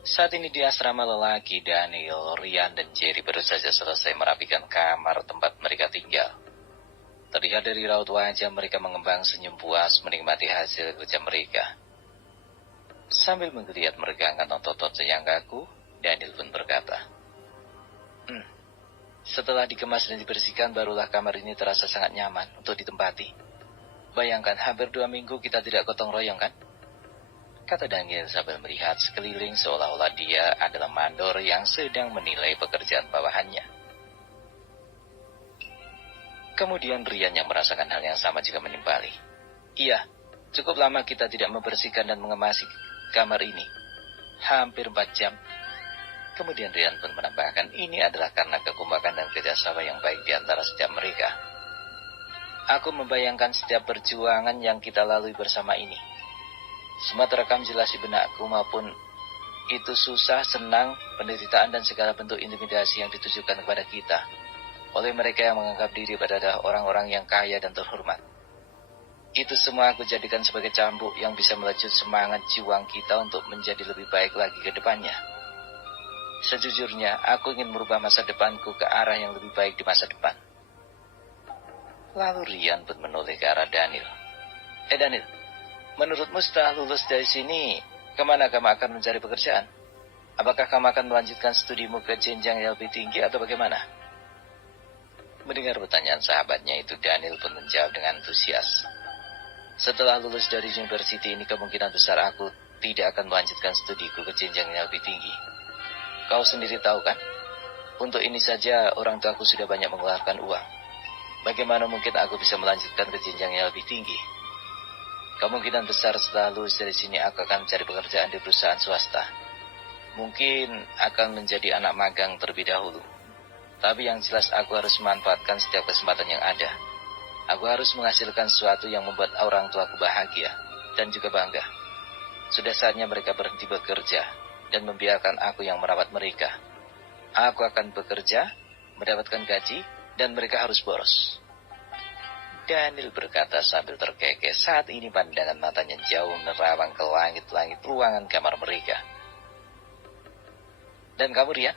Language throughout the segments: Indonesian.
Saat ini di asrama lelaki, Daniel, Rian, dan Jerry baru saja selesai merapikan kamar tempat mereka tinggal. Terlihat dari raut wajah mereka mengembang senyum puas menikmati hasil kerja mereka. Sambil menggeliat meregangkan otot-otot yang kaku, Daniel pun berkata, Setelah dikemas dan dibersihkan, barulah kamar ini terasa sangat nyaman untuk ditempati. Bayangkan, hampir 2 minggu kita tidak gotong royong kan? Kata Daniel sambil melihat sekeliling seolah-olah dia adalah mandor yang sedang menilai pekerjaan bawahannya. Kemudian Rian yang merasakan hal yang sama juga menimpali. Iya, cukup lama kita tidak membersihkan dan mengemasi kamar ini. Hampir 4 jam. Kemudian Rian pun menambahkan ini adalah karena kekompakan dan kerjasama yang baik di antara setiap mereka. Aku membayangkan setiap perjuangan yang kita lalui bersama ini. Semua terekam jelas di benakku, maupun itu susah, senang, penderitaan, dan segala bentuk intimidasi yang ditujukan kepada kita oleh mereka yang menganggap diri adalah orang-orang yang kaya dan terhormat. Itu semua aku jadikan sebagai cambuk yang bisa melecut semangat juang kita untuk menjadi lebih baik lagi ke depannya. Sejujurnya, aku ingin merubah masa depanku ke arah yang lebih baik di masa depan. Lalu Rian pun menoleh ke arah Daniel. Daniel, menurutmu setelah lulus dari sini, kemana kamu akan mencari pekerjaan? Apakah kamu akan melanjutkan studimu ke jenjang yang lebih tinggi atau bagaimana? Mendengar pertanyaan sahabatnya itu, Daniel pun menjawab dengan antusias. Setelah lulus dari university ini, kemungkinan besar aku tidak akan melanjutkan studiku ke jenjang yang lebih tinggi. Kau sendiri tahu kan? Untuk ini saja orang tuaku sudah banyak mengeluarkan uang. Bagaimana mungkin aku bisa melanjutkan ke jenjang yang lebih tinggi? Kemungkinan besar setelah lulus dari sini aku akan mencari pekerjaan di perusahaan swasta. Mungkin akan menjadi anak magang terlebih dahulu. Tapi yang jelas aku harus memanfaatkan setiap kesempatan yang ada. Aku harus menghasilkan sesuatu yang membuat orang tuaku bahagia dan juga bangga. Sudah saatnya mereka berhenti bekerja dan membiarkan aku yang merawat mereka. Aku akan bekerja, mendapatkan gaji, dan mereka harus boros. Daniel berkata sambil terkekeh. Saat ini pandangan matanya jauh menerawang ke langit-langit ruangan kamar mereka. Dan kamu, Rian?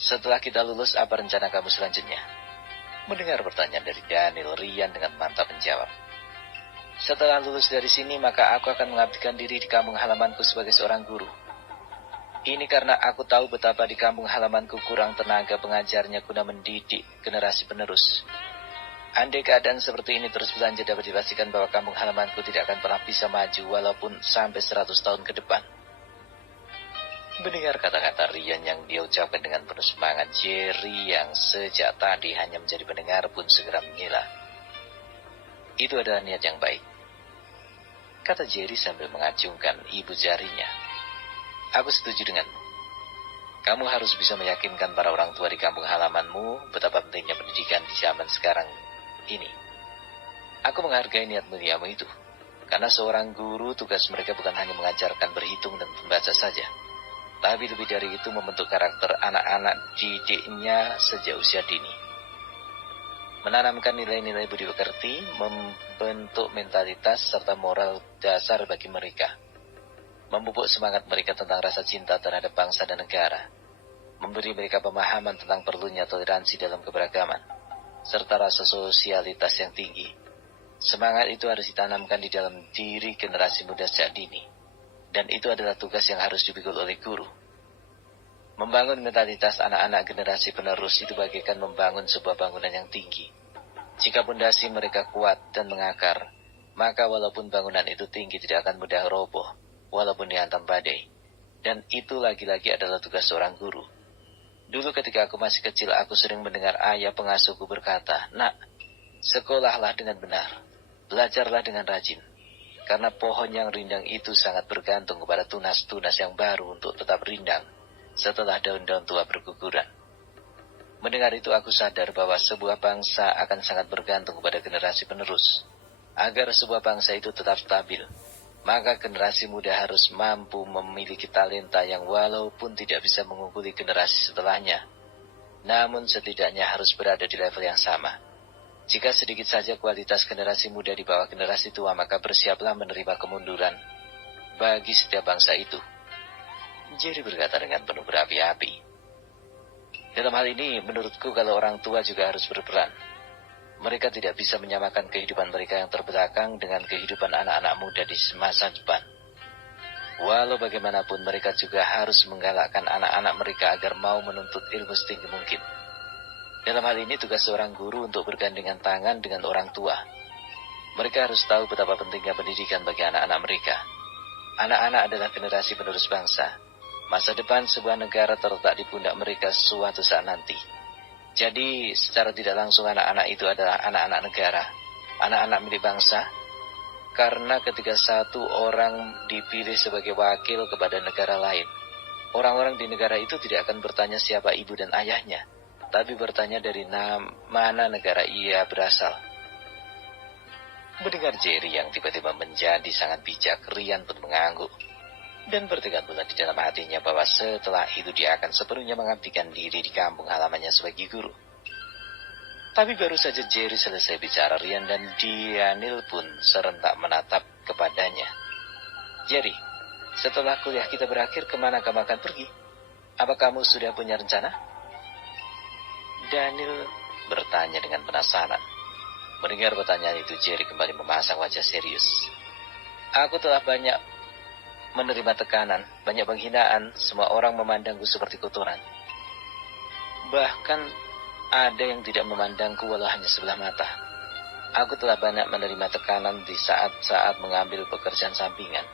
Setelah kita lulus, apa rencana kamu selanjutnya? Mendengar pertanyaan dari Daniel, Rian dengan mantap menjawab. Setelah lulus dari sini, maka aku akan mengabdikan diri di kampung halamanku sebagai seorang guru. Ini karena aku tahu betapa di kampung halamanku kurang tenaga pengajarnya guna mendidik generasi penerus. Andai keadaan seperti ini terus berlanjut, dapat dipastikan bahwa kampung halamanku tidak akan pernah bisa maju walaupun sampai 100 tahun ke depan. Mendengar kata-kata Rian yang dia ucapkan dengan penuh semangat, Jerry yang sejak tadi hanya menjadi pendengar pun segera menghela. Itu adalah niat yang baik, kata Jerry sambil mengacungkan ibu jarinya. Aku setuju denganmu. Kamu harus bisa meyakinkan para orang tua di kampung halamanmu betapa pentingnya pendidikan di zaman sekarang ini. Aku menghargai niat muliamu itu, karena seorang guru tugas mereka bukan hanya mengajarkan berhitung dan membaca saja, tapi lebih dari itu membentuk karakter anak-anak didiknya sejak usia dini. Menanamkan nilai-nilai budi pekerti, membentuk mentalitas serta moral dasar bagi mereka. Memupuk semangat mereka tentang rasa cinta terhadap bangsa dan negara. Memberi mereka pemahaman tentang perlunya toleransi dalam keberagaman, serta rasa sosialitas yang tinggi. Semangat itu harus ditanamkan di dalam diri generasi muda sejak dini. Dan itu adalah tugas yang harus dipikul oleh guru. Membangun mentalitas anak-anak generasi penerus itu bagaikan membangun sebuah bangunan yang tinggi. Jika pondasi mereka kuat dan mengakar, maka walaupun bangunan itu tinggi tidak akan mudah roboh, walaupun dihantam badai. Dan itu lagi-lagi adalah tugas seorang guru. Dulu ketika aku masih kecil, aku sering mendengar ayah pengasuhku berkata, "Nak, sekolahlah dengan benar, belajarlah dengan rajin. Karena pohon yang rindang itu sangat bergantung kepada tunas-tunas yang baru untuk tetap rindang setelah daun-daun tua berguguran." Mendengar itu aku sadar bahwa sebuah bangsa akan sangat bergantung kepada generasi penerus. Agar sebuah bangsa itu tetap stabil, maka generasi muda harus mampu memiliki talenta yang walaupun tidak bisa mengungguli generasi setelahnya, namun setidaknya harus berada di level yang sama. Jika sedikit saja kualitas generasi muda di bawah generasi tua, maka bersiaplah menerima kemunduran bagi setiap bangsa itu. Jerry berkata dengan penuh berapi-api. Dalam hal ini, menurutku kalau orang tua juga harus berperan. Mereka tidak bisa menyamakan kehidupan mereka yang terbelakang dengan kehidupan anak-anak muda di masa depan. Walau bagaimanapun mereka juga harus menggalakkan anak-anak mereka agar mau menuntut ilmu setinggi mungkin. Dalam hal ini tugas seorang guru untuk bergandengan tangan dengan orang tua. Mereka harus tahu betapa pentingnya pendidikan bagi anak-anak mereka. Anak-anak adalah generasi penerus bangsa. Masa depan sebuah negara terletak di pundak mereka suatu saat nanti. Jadi secara tidak langsung anak-anak itu adalah anak-anak negara, anak-anak milik bangsa. Karena ketika satu orang dipilih sebagai wakil kepada negara lain, orang-orang di negara itu tidak akan bertanya siapa ibu dan ayahnya, tapi bertanya dari mana negara ia berasal. Mendengar Jerry yang tiba-tiba menjadi sangat bijak, Rian pun mengangguk dan bertekad bulat di dalam hatinya bahwa setelah itu dia akan sepenuhnya mengabdikan diri di kampung halamannya sebagai guru. Tapi baru saja Jerry selesai bicara, Rian dan Daniel pun serentak menatap kepadanya. Jerry, setelah kuliah kita berakhir, kemana kamu akan pergi? Apa kamu sudah punya rencana? Daniel bertanya dengan penasaran. Mendengar pertanyaan itu, Jerry kembali memasang wajah serius. Aku telah banyak menerima tekanan, banyak penghinaan, semua orang memandangku seperti kotoran. Bahkan ada yang tidak memandangku walau hanya sebelah mata. Aku telah banyak menerima tekanan di saat-saat mengambil pekerjaan sampingan.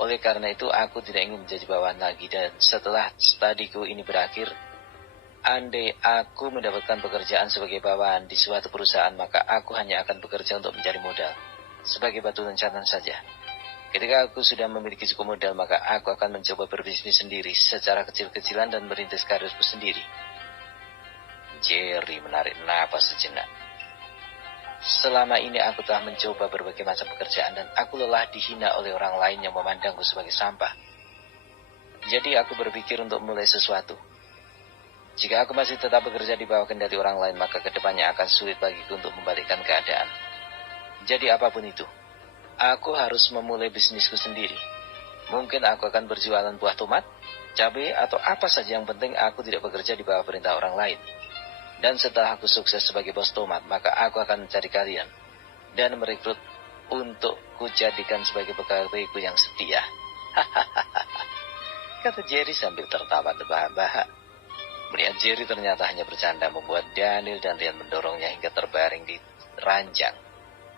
Oleh karena itu, aku tidak ingin menjadi bawahan lagi. Dan setelah studiku ini berakhir, andai aku mendapatkan pekerjaan sebagai bawahan di suatu perusahaan, maka aku hanya akan bekerja untuk mencari modal, sebagai batu loncatan saja. Ketika aku sudah memiliki cukup modal, maka aku akan mencoba berbisnis sendiri secara kecil-kecilan dan merintis karirku sendiri. Jerry menarik napas sejenak. Selama ini aku telah mencoba berbagai macam pekerjaan dan aku lelah dihina oleh orang lain yang memandangku sebagai sampah. Jadi aku berpikir untuk mulai sesuatu. Jika aku masih tetap bekerja di bawah kendali orang lain, maka kedepannya akan sulit bagiku untuk membalikkan keadaan. Jadi apapun itu, aku harus memulai bisnisku sendiri. Mungkin aku akan berjualan buah tomat, cabai, atau apa saja, yang penting aku tidak bekerja di bawah perintah orang lain. Dan setelah aku sukses sebagai bos tomat, maka aku akan mencari kalian dan merekrut untuk kujadikan sebagai pegawaiku yang setia. Kata Jerry sambil tertawa terbahak-bahak. Melihat Jerry ternyata hanya bercanda membuat Daniel dan Rian mendorongnya hingga terbaring di ranjang.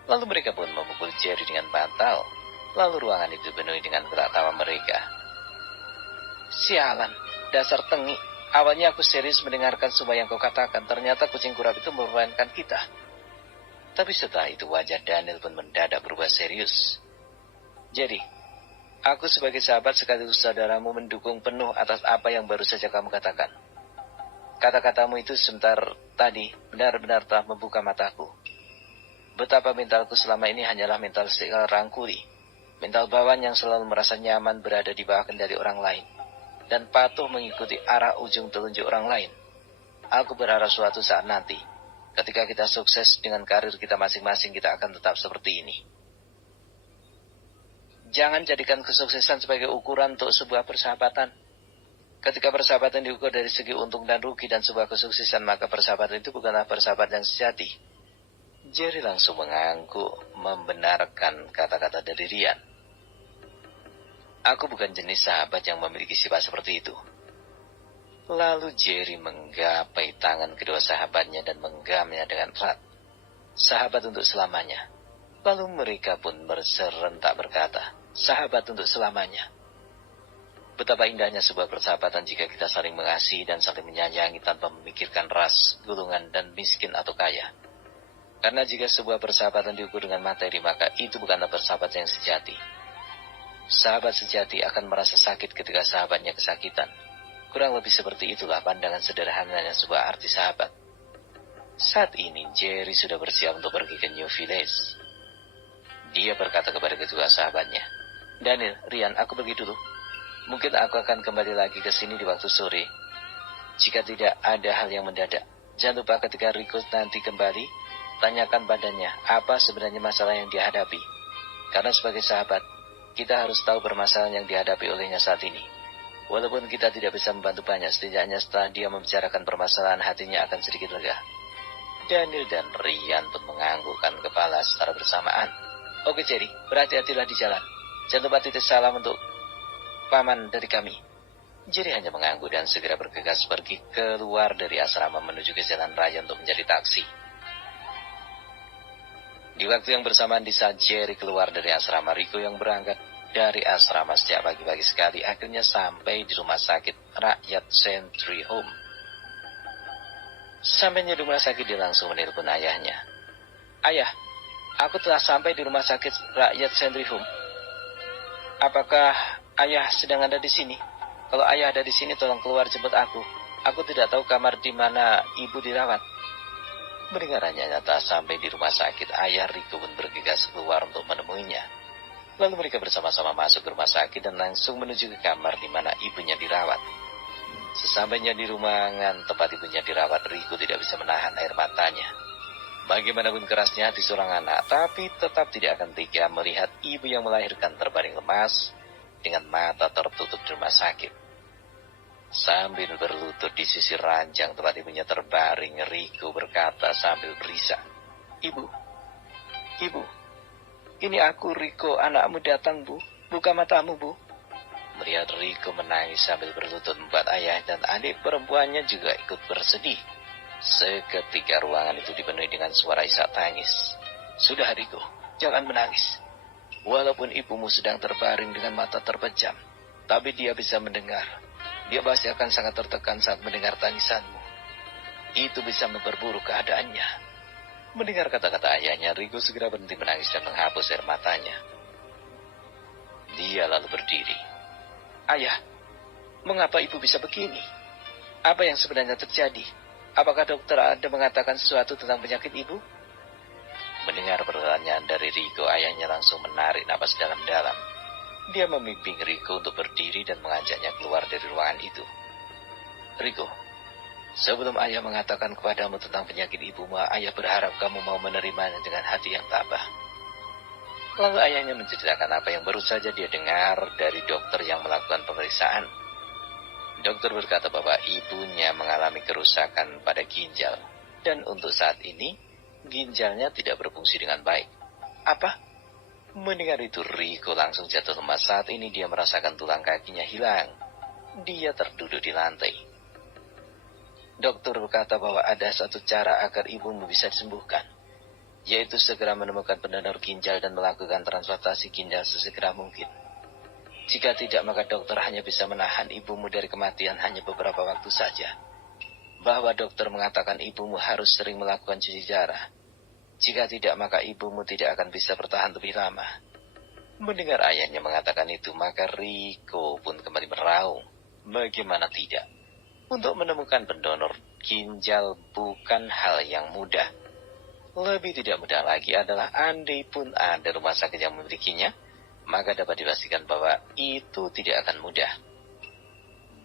Lalu mereka pun memukul Jerry dengan bantal. Lalu ruangan itu dipenuhi dengan gelak tawa mereka. Sialan, dasar tengik. Awalnya aku serius mendengarkan semua yang kau katakan. Ternyata kucing kurap itu merupakan kita. Tapi setelah itu wajah Daniel pun mendadak berubah serius. Jadi, aku sebagai sahabat sekaligus saudaramu mendukung penuh atas apa yang baru saja kamu katakan. Kata-katamu itu sebentar tadi benar-benar telah membuka mataku. Betapa mentalku selama ini hanyalah mental rangkuli. Mental bawahan yang selalu merasa nyaman berada di bawah kendali orang lain. Dan patuh mengikuti arah ujung telunjuk orang lain. Aku berharap suatu saat nanti, ketika kita sukses dengan karir kita masing-masing, kita akan tetap seperti ini. Jangan jadikan kesuksesan sebagai ukuran untuk sebuah persahabatan. Ketika persahabatan diukur dari segi untung dan rugi dan sebuah kesuksesan, maka persahabatan itu bukanlah persahabatan yang sejati. Jerry langsung mengangguk membenarkan kata-kata dari Rian. Aku bukan jenis sahabat yang memiliki sifat seperti itu. Lalu Jerry menggapai tangan kedua sahabatnya dan menggenggamnya dengan erat. Sahabat untuk selamanya. Lalu mereka pun berserentak berkata, sahabat untuk selamanya. Betapa indahnya sebuah persahabatan jika kita saling mengasihi dan saling menyayangi tanpa memikirkan ras, golongan, dan miskin atau kaya. Karena jika sebuah persahabatan diukur dengan materi, maka itu bukanlah persahabatan yang sejati. Sahabat sejati akan merasa sakit ketika sahabatnya kesakitan. Kurang lebih seperti itulah pandangan sederhananya sebuah arti sahabat. Saat ini Jerry sudah bersiap untuk pergi ke New Village. Dia berkata kepada kedua sahabatnya, Daniel, Rian, aku pergi dulu. Mungkin aku akan kembali lagi ke sini di waktu sore. Jika tidak ada hal yang mendadak, jangan lupa ketika Rico nanti kembali, tanyakan padanya apa sebenarnya masalah yang dia hadapi. Karena sebagai sahabat, kita harus tahu permasalahan yang dihadapi olehnya saat ini. Walaupun kita tidak bisa membantu banyak, setidaknya setelah dia membicarakan permasalahan hatinya akan sedikit lega. Daniel dan Ryan pun menganggukkan kepala secara bersamaan. Oke Jerry, berhati-hatilah di jalan. Jangan lupa titip salam untuk paman dari kami. Jerry hanya mengangguk dan segera bergegas pergi keluar dari asrama menuju ke jalan raya untuk mencari taksi. Di waktu yang bersamaan di saat Jerry keluar dari asrama, Rico yang berangkat dari asrama sejak pagi-pagi sekali akhirnya sampai di rumah sakit rakyat Century Home. Sesampainya di rumah sakit, dia langsung menelpon ayahnya. Ayah, aku telah sampai di rumah sakit rakyat Century Home. Apakah ayah sedang ada di sini? Kalau ayah ada di sini, tolong keluar jemput aku. Aku tidak tahu kamar di mana ibu dirawat. Mendengarannya nyata sampai di rumah sakit, ayah Rico pun bergegas keluar untuk menemuinya. Lalu mereka bersama-sama masuk ke rumah sakit dan langsung menuju ke kamar di mana ibunya dirawat. Sesampainya di ruangan tempat ibunya dirawat, Rico tidak bisa menahan air matanya. Bagaimanapun kerasnya hati seorang anak, tapi tetap tidak akan tega melihat ibu yang melahirkan terbaring lemas dengan mata tertutup di rumah sakit. Sambil berlutut di sisi ranjang tempat ibunya terbaring, Rico berkata sambil berisik, Ibu, ini aku Rico, anakmu datang Bu, buka matamu Bu. Melihat Rico menangis sambil berlutut membuat ayah dan adik perempuannya juga ikut bersedih. Seketika ruangan itu dipenuhi dengan suara isak tangis. Sudah Rico, jangan menangis. Walaupun ibumu sedang terbaring dengan mata terpejam, tapi dia bisa mendengar. Dia pasti akan sangat tertekan saat mendengar tangisanmu. Itu bisa memperburuk keadaannya. Mendengar kata-kata ayahnya, Rico segera berhenti menangis dan menghapus air matanya. Dia lalu berdiri. Ayah, mengapa ibu bisa begini? Apa yang sebenarnya terjadi? Apakah dokter ada mengatakan sesuatu tentang penyakit ibu? Mendengar pertanyaan dari Rico, ayahnya langsung menarik napas dalam-dalam. Dia membimbing Rico untuk berdiri dan mengajaknya keluar dari ruangan itu. Rico, sebelum ayah mengatakan kepadamu tentang penyakit ibumu, ayah berharap kamu mau menerimanya dengan hati yang tabah. Lalu ayahnya menceritakan apa yang baru saja dia dengar dari dokter yang melakukan pemeriksaan. Dokter berkata bahwa ibunya mengalami kerusakan pada ginjal. Dan untuk saat ini, ginjalnya tidak berfungsi dengan baik. Apa? Mendengar itu, Rico langsung jatuh lemas. Saat ini dia merasakan tulang kakinya hilang. Dia terduduk di lantai. Dokter berkata bahwa ada satu cara agar ibumu bisa disembuhkan, yaitu segera menemukan pendonor ginjal dan melakukan transplantasi ginjal sesegera mungkin. Jika tidak, maka dokter hanya bisa menahan ibumu dari kematian hanya beberapa waktu saja. Bahwa dokter mengatakan ibumu harus sering melakukan cuci darah. Jika tidak, maka ibumu tidak akan bisa bertahan lebih lama. Mendengar ayahnya mengatakan itu, maka Rico pun kembali meraung. Bagaimana tidak? Untuk menemukan pendonor ginjal bukan hal yang mudah. Lebih tidak mudah lagi adalah andai pun ada rumah sakit yang memilikinya, maka dapat dipastikan bahwa itu tidak akan mudah.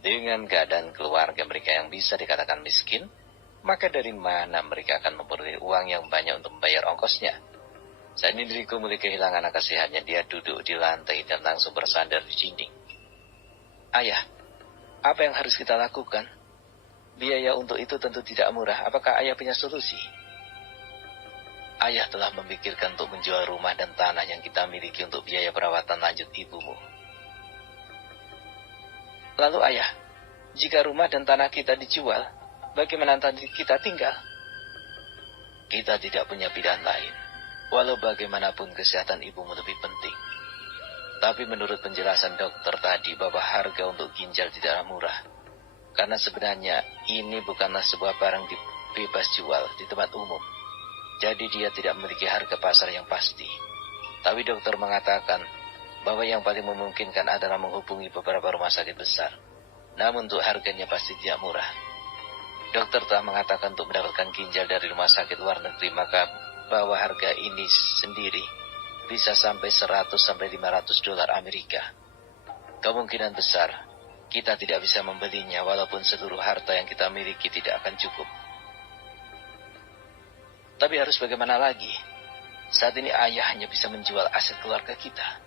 Dengan keadaan keluarga mereka yang bisa dikatakan miskin, maka dari mana mereka akan memperoleh uang yang banyak untuk membayar ongkosnya? Saat ini Rico mulai kehilangan akal sehatnya. Dia duduk di lantai dan langsung bersandar di dinding. Ayah, apa yang harus kita lakukan? Biaya untuk itu tentu tidak murah. Apakah ayah punya solusi? Ayah telah memikirkan untuk menjual rumah dan tanah yang kita miliki untuk biaya perawatan lanjut ibumu. Lalu ayah, jika rumah dan tanah kita dijual, bagaimana nanti kita tinggal? Kita tidak punya pilihan lain. Walau bagaimanapun kesehatan ibumu lebih penting. Tapi menurut penjelasan dokter tadi bahwa harga untuk ginjal tidaklah murah. Karena sebenarnya ini bukanlah sebuah barang bebas jual di tempat umum. Jadi dia tidak memiliki harga pasar yang pasti. Tapi dokter mengatakan bahwa yang paling memungkinkan adalah menghubungi beberapa rumah sakit besar. Namun untuk harganya pasti tidak murah. Dokter telah mengatakan untuk mendapatkan ginjal dari rumah sakit luar negeri, maka bahwa harga ini sendiri bisa sampai 100-500 dolar Amerika. Kemungkinan besar kita tidak bisa membelinya walaupun seluruh harta yang kita miliki tidak akan cukup. Tapi harus bagaimana lagi? Saat ini ayah hanya bisa menjual aset keluarga kita.